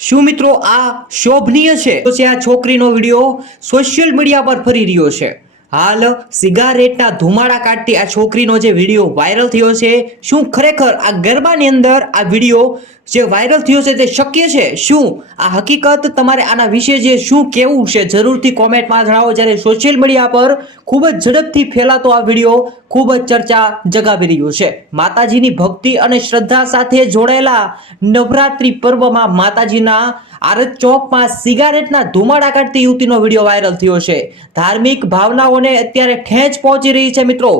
શું મિત્રો આ શોભનીય છે? તો છે આ છોકરીનો વિડીયો સોશિયલ મીડિયા પર ફરી રહ્યો છે. હાલ સિગારેટના ધુમાડા કાઢતી આ છોકરીનો જે વિડીયો વાયરલ થયો છે, શું ખરેખર આ ગરબાની અંદર આ વિડીયો જે વાયરલ થયો છે તે શક્ય છે? શું આ હકીકત? તમારે આના વિશે જે શું કહેવું છે જરૂરથી કોમેન્ટમાં જણાવો. જ્યારે સોશિયલ મીડિયા પર ખૂબ જ ઝડપથી ફેલાતો આ વિડીયો ખૂબ જ ચર્ચા જગાવી રહ્યો છે. માતાજીની ભક્તિ અને શ્રદ્ધા સાથે જોડાયેલા નવરાત્રી પર્વમાં માતાજીના આરત ચોકમાં સિગારેટના ધુમાડા કાઢતી યુવતીનો વિડીયો વાયરલ થયો છે. ધાર્મિક ભાવનાઓને અત્યારે ઠેંચ પહોંચી રહી છે. મિત્રો,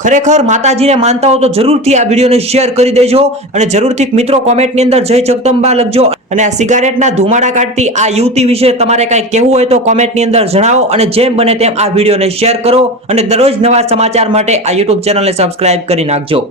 ખરેખર માતાજીને માનતા હો તો જરૂરથી આ વિડીયોને શેર કરી દેજો અને જરૂરથી મિત્રો કોમેન્ટની અંદર જય જગદંબા લખજો. અને આ સિગારેટના ધુમાડા કાઢતી આ યુવતી વિશે તમારે કંઈ કહેવું હોય તો કોમેન્ટની અંદર જણાવો અને જેમ બને તેમ આ વિડીયોને શેર કરો અને દરરોજ નવા સમાચાર માટે આ યુટ્યુબ ચેનલને સબસ્ક્રાઇબ કરી નાખજો.